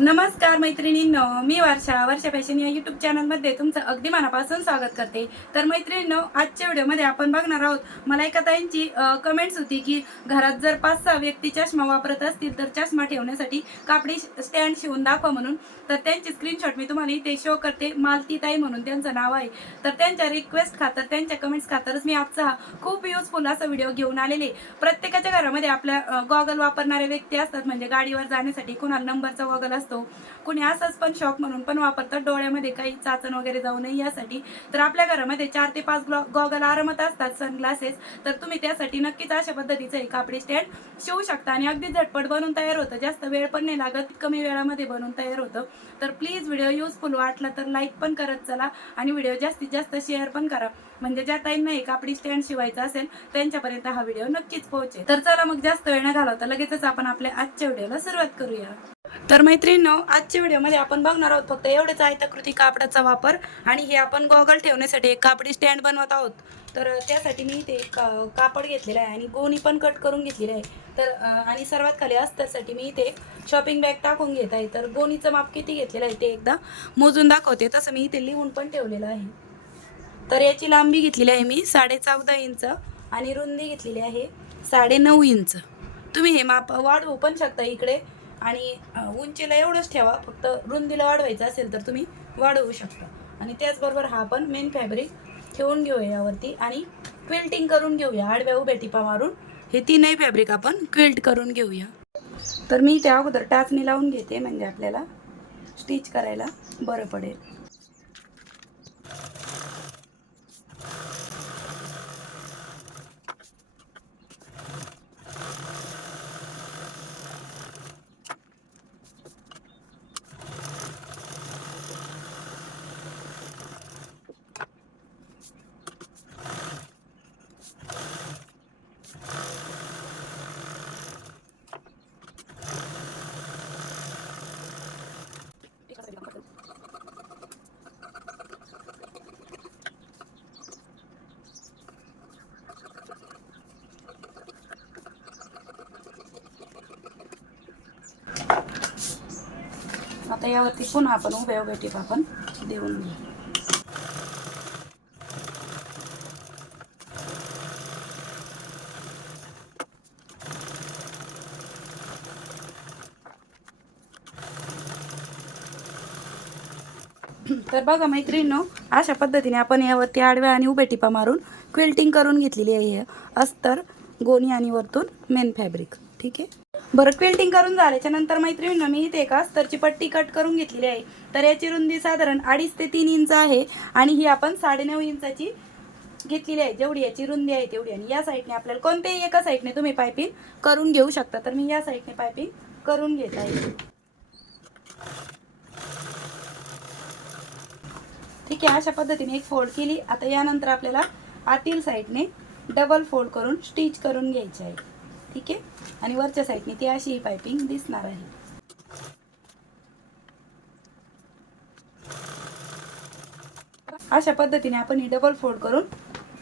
नमस्कार मैत्रिणींनो मी वर्षा वर्षा फॅशन या युट्यूब चॅनलमध्ये तुमचं अगदी मनापासून स्वागत करते. तर मैत्रिणींनो आजच्या व्हिडिओमध्ये आपण बघणार आहोत मला एका ताईंची कमेंट्स होती की घरात जर पाच सहा व्यक्ती चष्मा वापरत असतील तर चष्मा ठेवण्यासाठी कापडी स्टँड शिवून दाखवा म्हणून. तर त्यांची स्क्रीनशॉट मी तुम्हाला इथे शो करते मालती ताई म्हणून त्यांचं नाव आहे. तर त्यांच्या रिक्वेस्ट खातर त्यांच्या कमेंट्स खातरच मी आजचा हा खूप युजफुल असा व्हिडिओ घेऊन आलेले प्रत्येकाच्या घरामध्ये आपल्या गॉगल वापरणारे व्यक्ती असतात म्हणजे गाडीवर जाण्यासाठी कुणाला नंबरचा गॉगल असतो कुणी असंच पण शॉक म्हणून पण वापरतात. डोळ्यामध्ये काही चाचण वगैरे जाऊ नये यासाठी. तर आपल्या घरामध्ये चार ते पाच गॉगल आरामात असतात सनग्लासेस तर तुम्ही त्यासाठी नक्कीच अशा पद्धतीचं एक कापडी स्टँड शिवू शकता. आणि अगदी झटपट बनवून तयार होतं. जास्त वेळ पण नाही लागत. कमी वेळामध्ये बनवून तयार होतं. तर प्लीज व्हिडिओ युजफुल वाटला तर लाईक पण करत चला. आणि व्हिडिओ जास्तीत जास्त शेअर पण करा. म्हणजे ज्या ताईंना एक कापडी स्टँड शिवायचा असेल त्यांच्यापर्यंत हा व्हिडिओ नक्कीच पोहोचेल. तर चला मग जास्त वेळ न घालवता लगेचच आपण आपल्या आजच्या व्हिडिओला सुरुवात करूया. तर मैत्रिणींनो आजच्या व्हिडिओमध्ये आपण बघणार आहोत फक्त एवढेच आयताकृती कापडाचा वापर. आणि हे आपण गॉगल ठेवण्यासाठी एक कापडी स्टँड बनवत आहोत. तर त्यासाठी मी ते एक कापड घेतलेलं आहे आणि गोणी पण कट करून घेतलेली आहे. तर आणि सर्वात खाली अस्तरसाठी मी इथे शॉपिंग बॅग टाकून घेत आहे. तर गोणीचं माप किती घेतलेलं आहे ते एकदा मोजून दाखवते. तसं मी इथे लिहून पण ठेवलेलं आहे. तर याची लांबी घेतलेली आहे मी साडे चौदा इंच आणि रुंदी घेतलेली आहे साडे नऊ इंच. तुम्ही हे माप वाढवू पण शकता इकडे. आणि उंचीला एवढंच ठेवा फक्त रुंदीला वाढवायचं असेल तर तुम्ही वाढवू शकता. आणि त्याचबरोबर हा आपण मेन फॅब्रिक ठेवून घेऊया यावरती आणि क्विल्टिंग करून घेऊया. आडव्या उभ्या टिपा मारून हे तीनही फॅब्रिक आपण क्विल्ट करून घेऊया. तर मी त्या अगोदर टाचणी लावून घेते म्हणजे आपल्याला स्टिच करायला बरं पडेल. आता यावरती पुन्हा आपण उभ्या उभ्या टीप आपण देऊन घेऊ. तर बघा मैत्रिणीनो अशा पद्धतीने आपण यावरती आडव्या आणि उभ्या टिपा मारून क्विल्टिंग करून घेतलेली आहे अस्तर गोणी आणि वरतून मेन फॅब्रिक ठीक आहे? बरं क्विल्टिंग करून झाल्याच्यानंतर मैत्रिणीनं मी इथे एका अस्तरची पट्टी कट करून घेतलेली आहे. तर याची रुंदी साधारण अडीच ते तीन इंच आहे आणि ही आपण साडेनऊ इंचाची घेतलेली आहे. जेवढी याची रुंदी आहे तेवढी. आणि या साईडने आपल्याला कोणत्याही एका साईडने तुम्ही पायपिंग करून घेऊ शकता. तर मी या साईडने पायपिंग करून घेत आहे. ठीक आहे अशा पद्धतीने एक फोल्ड केली. आता यानंतर आपल्याला आतील साईडने डबल फोल्ड करून स्टिच करून घ्यायची आहे. ठीक आहे? आणि वरच्या साईडने ती अशी ही पायपिंग दिसणार आहे. अशा पद्धतीने आपण ही डबल फोल्ड करून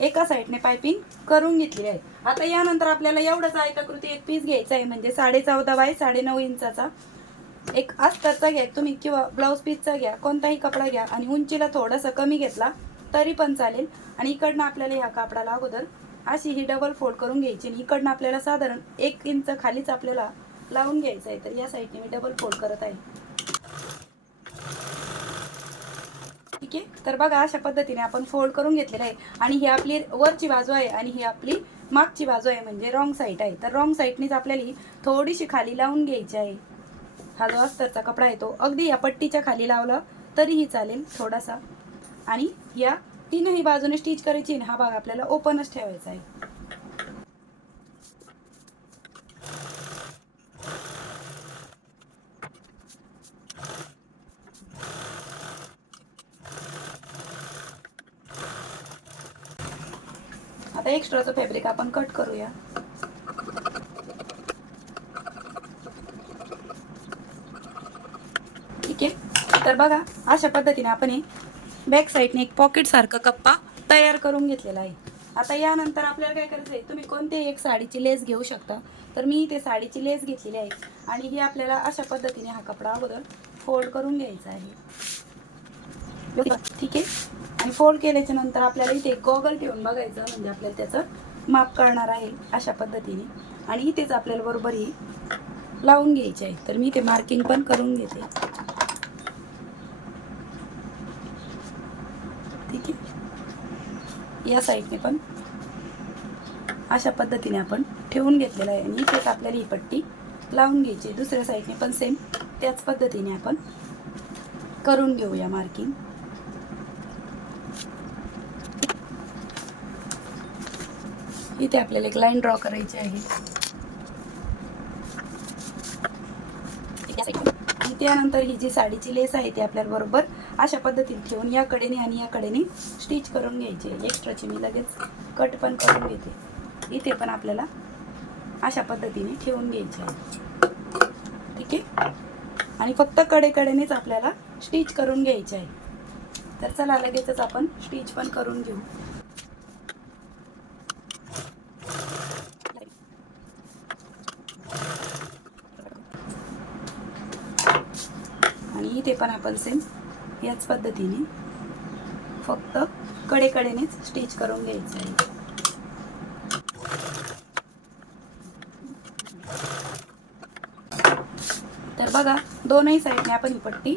एका साईडने पायपिंग करून घेतलेली आहे. आता यानंतर आपल्याला एवढंच आयताकृती एक पीस घ्यायचा आहे म्हणजे साडे चौदा बाय साडे नऊ इंचाचा एक अस्तरचा घ्या तुम्ही किंवा ब्लाऊज पीसचा घ्या कोणताही कपडा घ्या आणि उंचीला थोडासा कमी घेतला तरी पण चालेल. आणि इकडनं आपल्याला ह्या कापडाला अगोदर अशी ही डबल फोल्ड करून घ्यायची आणि इकडनं आपल्याला साधारण एक इंच खालीच आपल्याला लावून घ्यायचं आहे. तर या साईडने मी डबल फोल्ड करत आहे. ठीक आहे? तर बघा अशा पद्धतीने आपण फोल्ड करून घेतलेलं आहे. आणि ही आपली वरची बाजू आहे आणि ही आपली मागची बाजू आहे म्हणजे रॉंग साईड आहे. तर रॉंग साईडनीच आपल्याला थोडीशी खाली लावून घ्यायची आहे. हा जो अस्तरचा कपडा आहे तो अगदी या पट्टीच्या खाली लावला तरीही चालेल थोडासा. आणि या तीनही बाजूने स्टिच करायची हा भाग आपल्याला ओपनच ठेवायचा आहे. आता एक्स्ट्राचं फॅब्रिक आपण कट करूया. ठीक आहे? तर बघा अशा पद्धतीने आपण हे बॅक साईडने एक पॉकेट सारखा कप्पा तयार करून घेतलेला आहे. आता यानंतर आपल्याला काय करायचं आहे तुम्ही कोणतेही एक साडीची लेस घेऊ शकता. तर मी इथे साडीची लेस घेतलेली आहे आणि ही आपल्याला अशा पद्धतीने हा कपडा अगोदर फोल्ड करून घ्यायचा आहे. ठीक आहे? आणि फोल्ड केल्याच्यानंतर आपल्याला इथे गॉगल ठेवून बघायचं म्हणजे आपल्याला त्याचं माप करणार आहे अशा पद्धतीने. आणि इथेच आपल्याला बरोबर ही लावून घ्यायची आहे. तर मी इथे मार्किंग पण करून घेते ठीक आहे या साईडने पण अशा पद्धतीने आपण ठेवून घेतलेलं आहे. आणि इथेच आपल्याला ही पट्टी लावून घ्यायची दुसऱ्या साईडने पण सेम त्याच पद्धतीने आपण करून घेऊया मार्किंग इथे आपल्याला एक लाईन ड्रॉ करायची आहे. त्यानंतर ही जी साडीची लेस आहे ती आपल्याला बरोबर अशा पद्धतीने ठेवून या कडेने आणि या कडेने स्टिच करून घ्यायची. आहे एक्स्ट्राची मी लगेच कट पण करून घेते. इथे पण आपल्याला अशा पद्धतीने ठेवून घ्यायची आहे. ठीक आहे? आणि फक्त कडेकडेनेच आपल्याला स्टिच करून घ्यायचे आहे. तर चला लगेचच आपण स्टिच पण करून घेऊ. आणि इथे पण आपण सेम याच पद्धतीने फक्त कडेकडेनेच स्टिच करून घ्यायचं आहे. तर बघा दोनही साईडने आपण ही पट्टी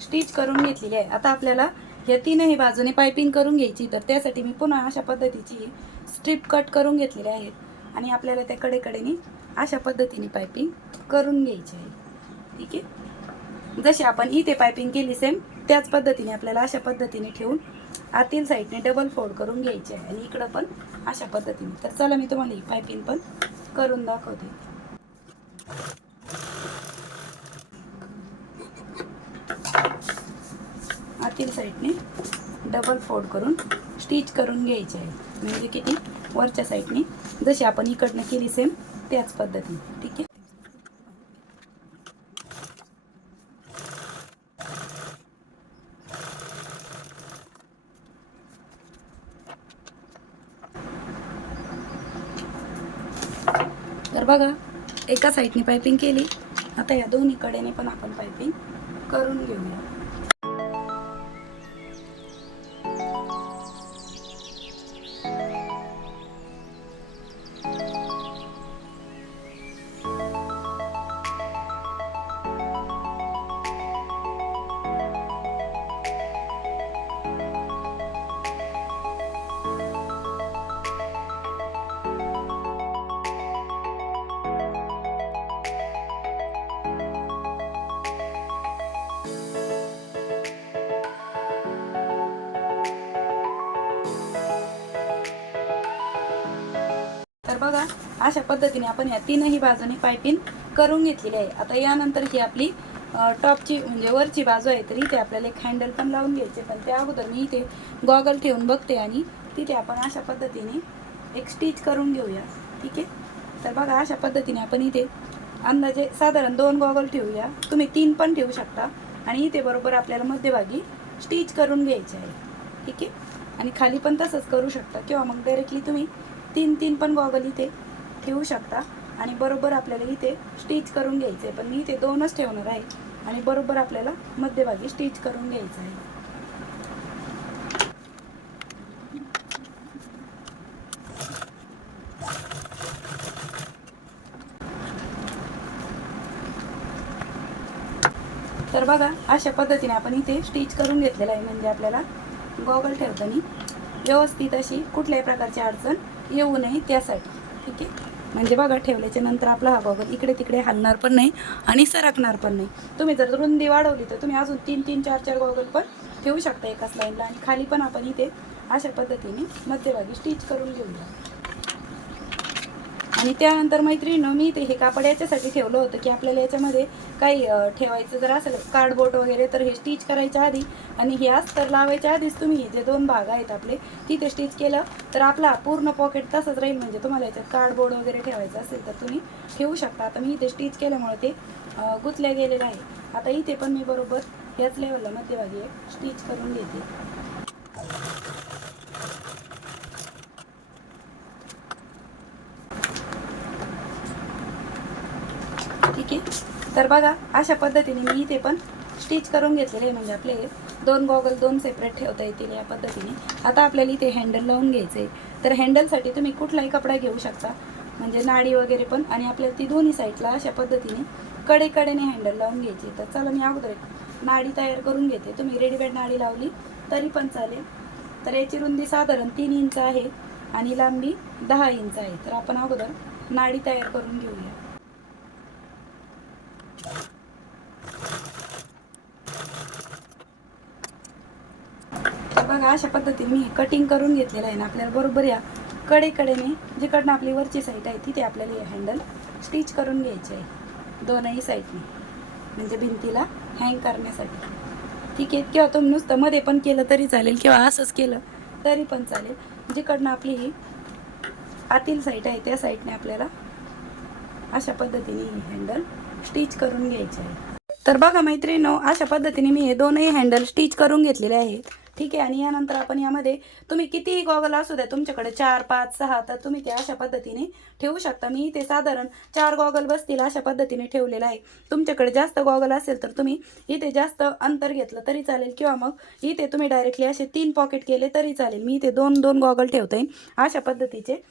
स्टिच करून घेतलेली आहे. आता आपल्याला या तीनही बाजूने पायपिंग करून घ्यायची तर त्यासाठी मी पुन्हा अशा पद्धतीची स्ट्रीप कट करून घेतलेले आहेत आणि आपल्याला त्या कडेकडेने अशा पद्धतीने पायपिंग करून घ्यायची आहे. ठीक आहे? जशी आपण इथे पायपिंग केली सेम त्याच पद्धतीने आपल्याला अशा पद्धतीने ठेवून आतील साईडने डबल फोल्ड करून घ्यायची आहे. आणि इकडं पण अशा पद्धतीने. तर चला मी तुम्हाला ही पायपिंग पण करून दाखवते. आतील साईडने डबल फोल्ड करून स्टिच करून घ्यायचे आहे. म्हणजे किती? वरच्या साईडने. जशी आपण इकडनं केली सेम त्याच पद्धतीने. ठीक आहे? तर बघा एका साईडने पायपिंग केली. आता या दोन्ही कडेने पण आपण पायपिंग करून घेऊया. तर बघा अशा पद्धतीने आपण या तीनही बाजूने पायपिंग करून घेतलेली आहे. आता यानंतर ही आपली टॉपची म्हणजे वरची बाजू आहे तर इथे आपल्याला एक हँडल पण लावून घ्यायचे. पण त्या अगोदर मी इथे गॉगल ठेवून बघते आणि तिथे आपण अशा पद्धतीने एक स्टिच करून घेऊया. ठीक आहे? तर बघा अशा पद्धतीने आपण इथे अंदाजे साधारण दोन गॉगल ठेवूया. तुम्ही तीन पण ठेवू शकता. आणि इथे बरोबर आपल्याला मध्यभागी स्टिच करून घ्यायचे आहे. ठीक आहे? आणि खाली पण तसंच करू शकता. किंवा मग डायरेक्टली तुम्ही तीन तीन पण गॉगल इथे ठेवू शकता. आणि बरोबर आपल्याला इथे स्टिच करून घ्यायचं आहे पण मी इथे दोनच ठेवणार आहे. आणि बरोबर आपल्याला मध्यभागी स्टिच करून घ्यायचं आहे. तर बघा अशा पद्धतीने आपण इथे स्टिच करून घेतलेलं आहे. म्हणजे आपल्याला गॉगल ठेवताना व्यवस्थित अशी कुठल्याही प्रकारची अडचण येऊ नये त्यासाठी. ठीक आहे? म्हणजे बघा ठेवल्याच्या नंतर आपला हा गॉगल इकडे तिकडे हलणार पण नाही आणि सरकणार पण नाही. तुम्ही जर रुंदी वाढवली तर तुम्ही अजून तीन तीन चार चार गॉगल पण ठेवू शकता एकाच लाईनला आणि खाली पण आपण इथे अशा पद्धतीने मध्यभागी स्टिच करून घेऊया आणि त्यानंतर मैत्रिणीनं मी ते हे कापड याच्यासाठी ठेवलं होतं की आपल्याला याच्यामध्ये काही ठेवायचं जर असेल कार्डबोर्ड वगैरे तर हे स्टिच करायच्या आधी आणि हे अस्तर लावायच्या आधीच तुम्ही हे जे दोन भाग आहेत आपले तिथे स्टिच केलं तर आपला पूर्ण पॉकेट तसंच राहील. म्हणजे तुम्हाला याच्यात कार्डबोर्ड वगैरे ठेवायचं असेल तर तुम्ही ठेवू शकता. आता मी इथे स्टिच केल्यामुळे ते गुतल्या गुंतल्या गेलेलं आहे. आता इथे पण मी बरोबर याच लेवलला मध्यभागी एक स्टिच करून घेते. ठीक आहे. तर बघा अशा पद्धतीने मी इथे पण स्टिच करून घेतलेले म्हणजे आपले दोन गॉगल दोन सेपरेट ठेवता येतील या पद्धतीने. आता आपल्याला इथे हँडल लावून घ्यायचं आहे. तर हँडलसाठी तुम्ही कुठलाही कपडा घेऊ शकता. म्हणजे नाडी वगैरे पण. आणि आपल्याला ती दोन्ही साईडला अशा पद्धतीने कडे कडेने हँडल लावून घ्यायची तर चला मी अगोदर एक नाडी तयार करून घेते. तुम्ही रेडीमेड नाडी लावली तरी पण चालेल. तर याची रुंदी साधारण तीन इंच आहे. आणि लांबी दहा इंच आहे. तर आपण अगोदर नाडी तयार करून घेऊया. बघा अशा पद्धतीने मी कटिंग करून घेतलेलं आहे ना आपल्याला बरोबर या कडेकडेने जिकडनं आपली वरची साईड आहे तिथे आपल्याला हे हँडल स्टिच करून घ्यायचे आहे. दोनही साईडने म्हणजे भिंतीला हँग करण्यासाठी. ठीक आहे किंवा तुम्ही नुसतं मध्ये पण केलं तरी चालेल किंवा असंच केलं तरी पण चालेल. जिकडनं आपली ही आतील साईड आहे त्या साईडने आपल्याला अशा पद्धतीने ही हँडल स्टिच करून घ्यायचे आहे. तर बघा मैत्रिणी अशा पद्धतीने मी हे दोनही हँडल स्टिच करून घेतलेले आहेत. ठीक आहे आणि यानंतर आपण यामध्ये तुम्ही कितीही गॉगल असू द्या तुमच्याकडे चार पाच सहा तर तुम्ही ते अशा पद्धतीने ठेवू शकता. मी इथे साधारण चार गॉगल बसतील अशा पद्धतीने ठेवलेलं आहे. तुमच्याकडे जास्त गॉगल असेल तर तुम्ही इथे जास्त अंतर घेतलं तरी चालेल किंवा मग इथे तुम्ही डायरेक्टली असे तीन पॉकेट केले तरी चालेल. मी इथे दोन दोन गॉगल ठेवते अशा पद्धतीचे.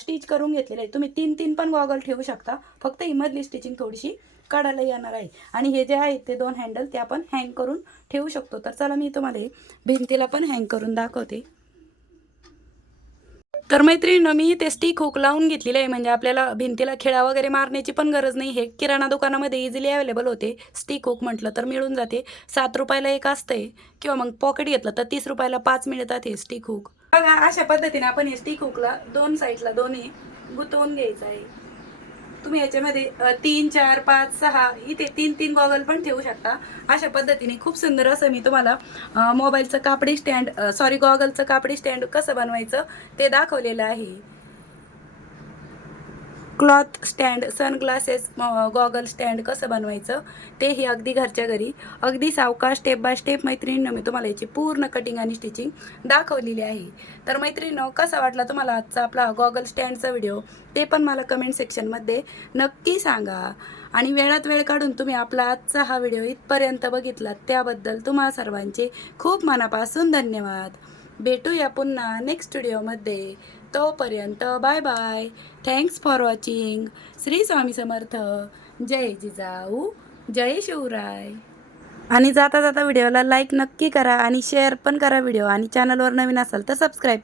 स्टिच करून घेतलेले आहे तुम्ही तीन तीन पण गॉगल ठेवू शकता. फक्त इमधली स्टिचिंग थोडीशी काढायला येणार आहे. आणि हे जे आहेत ते दोन हँडल ते आपण हँग करून ठेवू शकतो. तर चला मी तुम्हाला हे भिंतीला पण हँग करून दाखवते. तर मैत्रिणीनं मी ते स्टिक हुक लावून घेतलेले आहे. म्हणजे आपल्याला भिंतीला खिळा वगैरे मारण्याची पण गरज नाही. हे किराणा दुकानामध्ये इझिली अवेलेबल होते. स्टिक हुक म्हटलं तर मिळून जाते. सात रुपयाला एक असतंय. किंवा मग पॉकेट घेतलं तर तीस रुपयाला पाच मिळतात हे स्टिक हुक बघा अशा पद्धतीने आपण हे स्टिक हुकला दोन साईडला दोन्ही गुंतवून घ्यायचं आहे. तुम्ही याच्यामध्ये तीन चार पाच सहा इथे तीन तीन गॉगल पण ठेवू शकता. अशा पद्धतीने खूप सुंदर असं मी तुम्हाला मोबाईलचं कापडी स्टँड सॉरी गॉगलचं कापडी स्टँड कसं बनवायचं ते दाखवलेलं आहे. Cloth stand sunglasses goggle stand कसं बनवायचं तेही अगदी घरच्या घरी. अगदी सावकाश स्टेप बाय स्टेप मैत्रिणीनं मी तुम्हाला याची पूर्ण कटिंग आणि स्टिचिंग दाखवलेली आहे. तर मैत्रिणीनं कसा वाटला तुम्हाला आजचा आपला गॉगल स्टँडचा व्हिडिओ ते पण मला कमेंट सेक्शनमध्ये नक्की सांगा. आणि वेळात वेळ काढून तुम्ही आपला आजचा हा व्हिडिओ इथपर्यंत बघितलात त्याबद्दल तुम्हा सर्वांचे खूप मनापासून धन्यवाद. भेटूया पुन्हा नेक्स्ट व्हिडिओमध्ये तोपर्यंत bye bye. Thanks for watching Shri Swami Samarth. जय जिजाऊ. जय शिवराय. आणि जाता जाता व्हिडिओला लाईक नक्की करा आणि शेअर पण करा व्हिडिओ आणि चॅनलवर नवीन असाल तर सबस्क्राईब